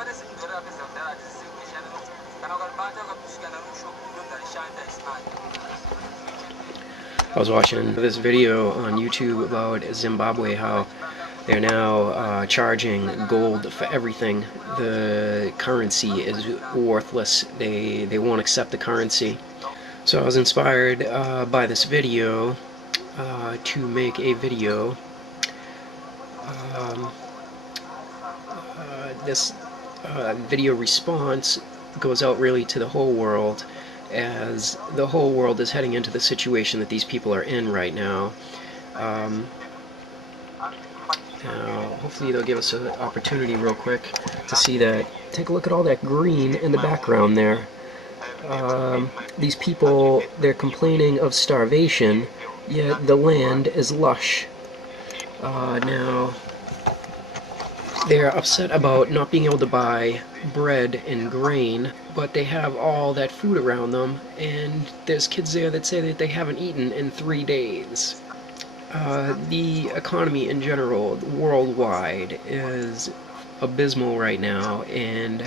I was watching this video on YouTube about Zimbabwe, how they're now charging gold for everything. The currency is worthless. They won't accept the currency. So I was inspired by this video to make a video. This video response goes out really to the whole world, as the whole world is heading into the situation that these people are in right now. Now, hopefully they'll give us an opportunity real quick to see that. Take a look at all that green in the background there. These people, they're complaining of starvation, yet the land is lush. Now, they're upset about not being able to buy bread and grain, but they have all that food around them, and there's kids there that say that they haven't eaten in 3 days. The economy in general, worldwide, is abysmal right now, and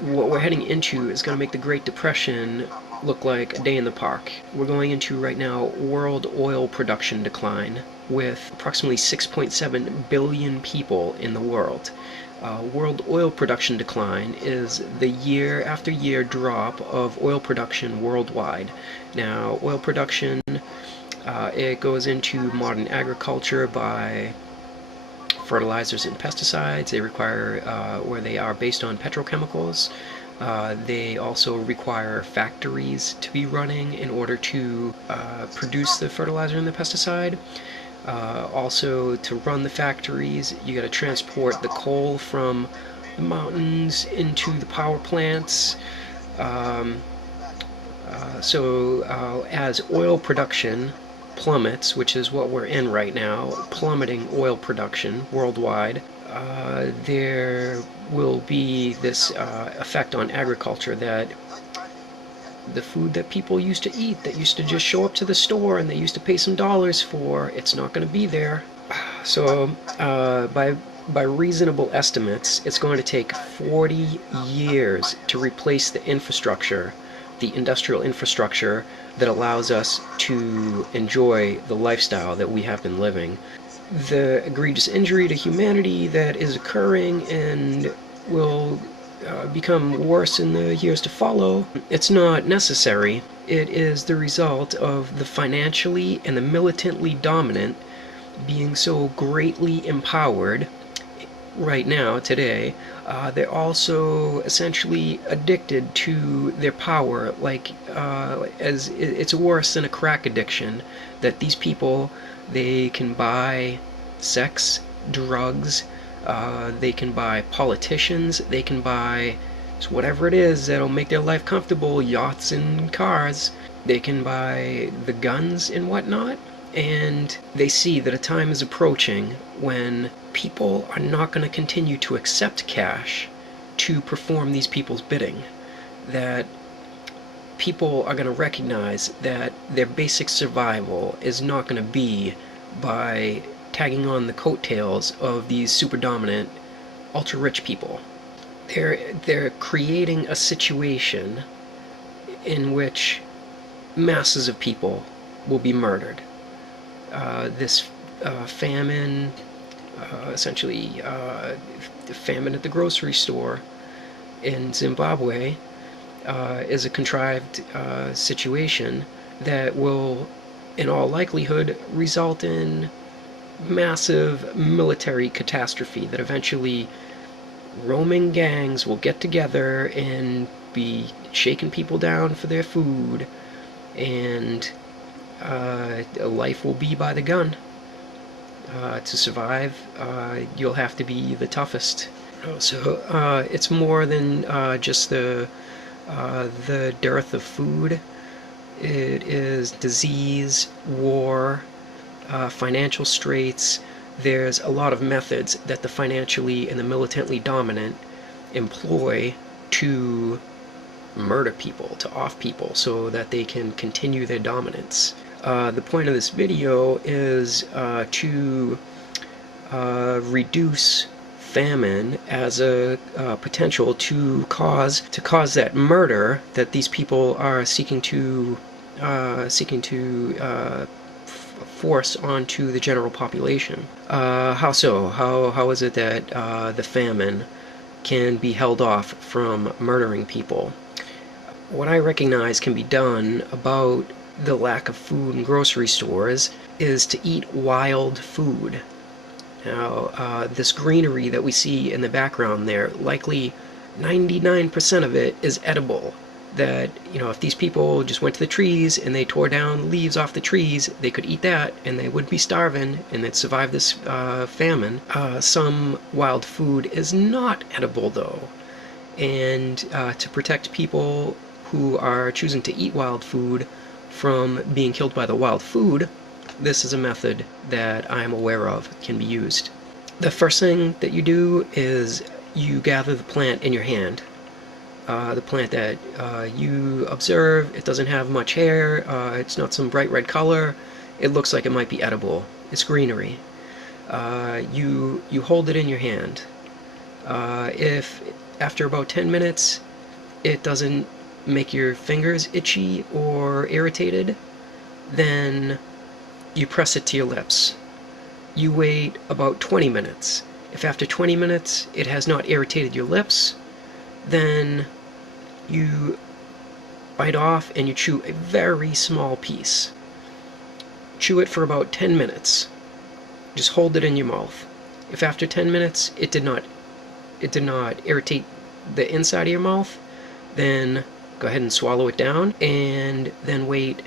what we're heading into is going to make the Great Depression look like a day in the park. We're going into right now world oil production decline, with approximately 6.7 billion people in the world. World oil production decline is the year after year drop of oil production worldwide. Now, oil production, it goes into modern agriculture by fertilizers and pesticides. They require, where they are based on petrochemicals. They also require factories to be running in order to produce the fertilizer and the pesticide. Also, to run the factories, you got to transport the coal from the mountains into the power plants. As oil production plummets, which is what we're in right now, plummeting oil production worldwide, there will be this effect on agriculture, that the food that people used to eat, that used to just show up to the store and they used to pay some dollars for, it's not going to be there. So by reasonable estimates, it's going to take 40 years to replace the infrastructure, the industrial infrastructure that allows us to enjoy the lifestyle that we have been living. The egregious injury to humanity that is occurring and will become worse in the years to follow, it's not necessary. It is the result of the financially and the militantly dominant being so greatly empowered right now, today. They're also essentially addicted to their power, like as it's worse than a crack addiction, that these people, they can buy sex, drugs, they can buy politicians, they can buy whatever it is that'll make their life comfortable, yachts and cars, they can buy the guns and whatnot, and they see that a time is approaching when people are not going to continue to accept cash to perform these people's bidding, that people are going to recognize that their basic survival is not going to be by tagging on the coattails of these super dominant, ultra rich people. They're creating a situation in which masses of people will be murdered. This famine, essentially famine at the grocery store in Zimbabwe, is a contrived situation that will, in all likelihood, result in massive military catastrophe, that eventually roaming gangs will get together and be shaking people down for their food, and life will be by the gun. To survive, you'll have to be the toughest. So it's more than just the dearth of food. It is disease, war, financial straits. There's a lot of methods that the financially and the militantly dominant employ to murder people, to off people, so that they can continue their dominance. The point of this video is to reduce famine as a potential to cause that murder that these people are seeking to force onto the general population. How so? How is it that the famine can be held off from murdering people? What I recognize can be done about the lack of food in grocery stores is to eat wild food. Now, this greenery that we see in the background there, likely 99% of it is edible. That, if these people just went to the trees and they tore down leaves off the trees, they could eat that and they wouldn't be starving and they'd survive this famine. Some wild food is not edible, though. And to protect people who are choosing to eat wild food from being killed by the wild food, this is a method that I am aware of can be used. The first thing that you do is you gather the plant in your hand. The plant that you observe, it doesn't have much hair, it's not some bright red color, it looks like it might be edible. It's greenery. You hold it in your hand. If after about 10 minutes it doesn't make your fingers itchy or irritated, then you press it to your lips. You wait about 20 minutes. If after 20 minutes it has not irritated your lips, then you bite off and you chew a very small piece. Chew it for about 10 minutes. Just hold it in your mouth. If after 10 minutes it did not irritate the inside of your mouth, then go ahead and swallow it down and then wait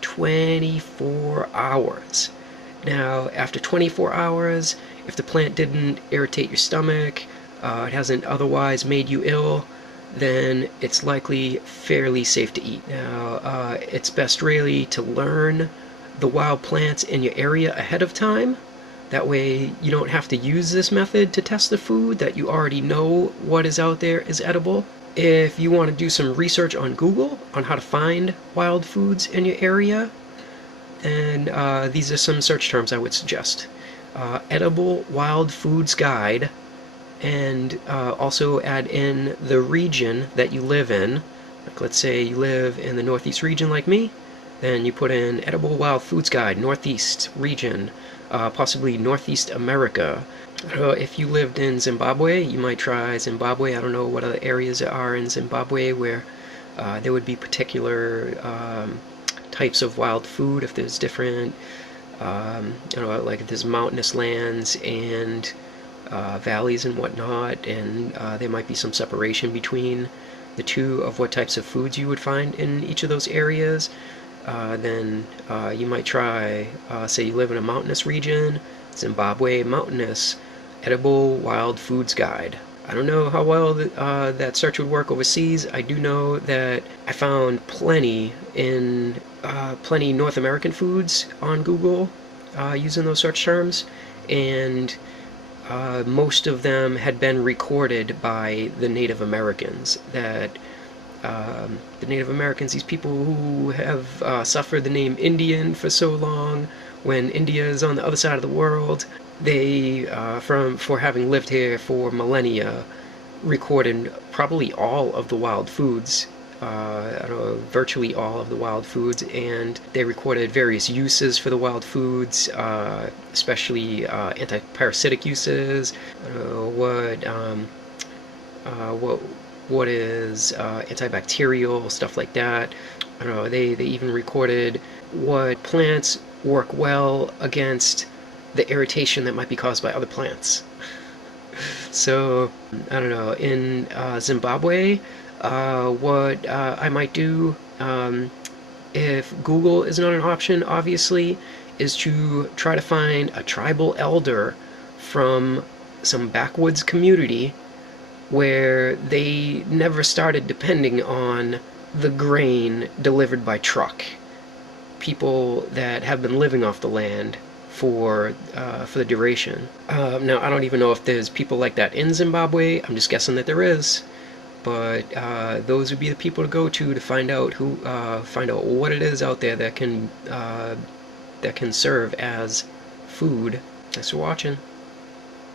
24 hours. Now, after 24 hours, if the plant didn't irritate your stomach, it hasn't otherwise made you ill, then it's likely fairly safe to eat. Now, it's best really to learn the wild plants in your area ahead of time. That way you don't have to use this method to test the food, that you already know what is out there is edible. If you want to do some research on Google on how to find wild foods in your area, then these are some search terms I would suggest. Edible Wild Foods Guide, and also add in the region that you live in. Like, let's say you live in the Northeast region like me, then you put in Edible Wild Foods Guide, Northeast region, possibly Northeast America. If you lived in Zimbabwe, you might try Zimbabwe. I don't know what other areas there are in Zimbabwe where there would be particular types of wild food. If there's different, like if there's mountainous lands and valleys and whatnot, and there might be some separation between the two of what types of foods you would find in each of those areas. Then you might try, say you live in a mountainous region, Zimbabwe mountainous, Edible Wild Foods Guide. I don't know how well that search would work overseas. I do know that I found plenty North American foods on Google using those search terms, and most of them had been recorded by the Native Americans. That the Native Americans, these people who have suffered the name Indian for so long, when India is on the other side of the world, they, for having lived here for millennia, recorded probably all of the wild foods, virtually all of the wild foods, and they recorded various uses for the wild foods, especially anti-parasitic uses, what is antibacterial, stuff like that. I don't know, they even recorded what plants work well against the irritation that might be caused by other plants. So, I don't know, in Zimbabwe, what I might do, if Google is not an option, obviously, is to try to find a tribal elder from some backwoods community where they never started depending on the grain delivered by truck. People that have been living off the land for the duration. Now, I don't even know if there's people like that in Zimbabwe. I'm just guessing that there is. But those would be the people to go to find out what it is out there that can serve as food. Thanks for watching.